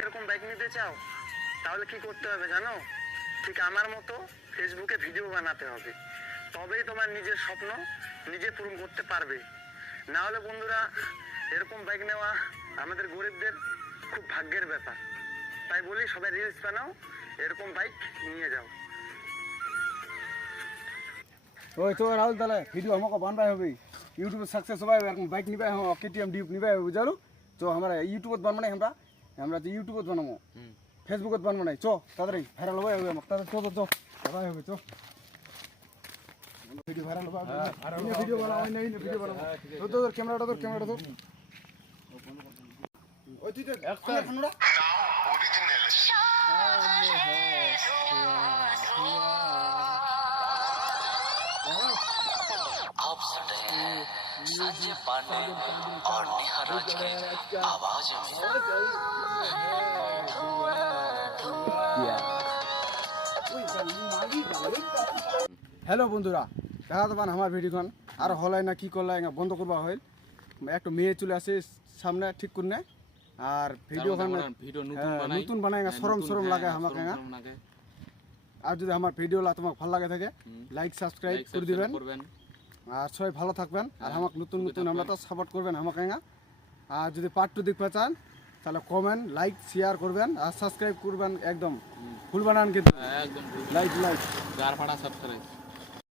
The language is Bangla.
এরকম বাইক নিতে চাও তাহলে কি করতে হবে জানো? ঠিক আমার মতো ফেসবুকে ভিডিও বানাতে হবে, তবেই তোমার নিজের স্বপ্ন নিজে পূরণ করতে পারবে। না হলে বন্ধুরা এরকম বাইক নেওয়া আমাদের গরিবদের খুব ভাগ্যের ব্যাপার। তাই বলি সবাই রিলস বানাও, এরকম বাইক নিয়ে যাও। ওই তো রাহুল তাহলে ভিডিও আমাকে বানবাই হবে, ইউটিউবে সাকসেস হবে, এরকম বাইক নিবাই হো, কেটিএম ডিউক নিবাই হবে, বুঝালো? তো আমরা ইউটিউবত বানবো না, আমরা যে ইউটিউবত বানাবো, ফেসবুকত বানবো না, চো তাড়াতাড়ি ভাইরাল হবে আমাকে, তাড়াতাড়ি চো চো ভাই হবে, চো ভিডিও ভাইরাল হবে, ভিডিও বানাও, ভিডিও বানাবো। তো তোর ক্যামেরাটা তোর ওই তুই তো ফোনটা आप सुन रहे हैं संजय पांडे और नेहा राज की आवाज में। হ্যালো বন্ধুরা, দেখা তো পান আমার ভিডিওখান আর হলাই না কি করলাই না বন্ধ করবা হইল, একটা মেয়ে চলে আসে সামনে ঠিক করে, আর ভিডিওখান নতুন বানাই সরম লাগে আমাকে। আর যদি আমার ভিডিওটা তোমাকে ভালো লাগে থাকে লাইক সাবস্ক্রাইব করে দিবেন, আর সবাই ভালো থাকবেন, আর আমাকে নতুন আমরা তো সাপোর্ট করবেন আমাকে। আর যদি পার্ট 2 দেখতে চান তাহলে কমেন্ট লাইক শেয়ার করবেন আর সাবস্ক্রাইব করবেন, একদম ভুলবেন না কিন্তু, লাইক সাবস্ক্রাইব।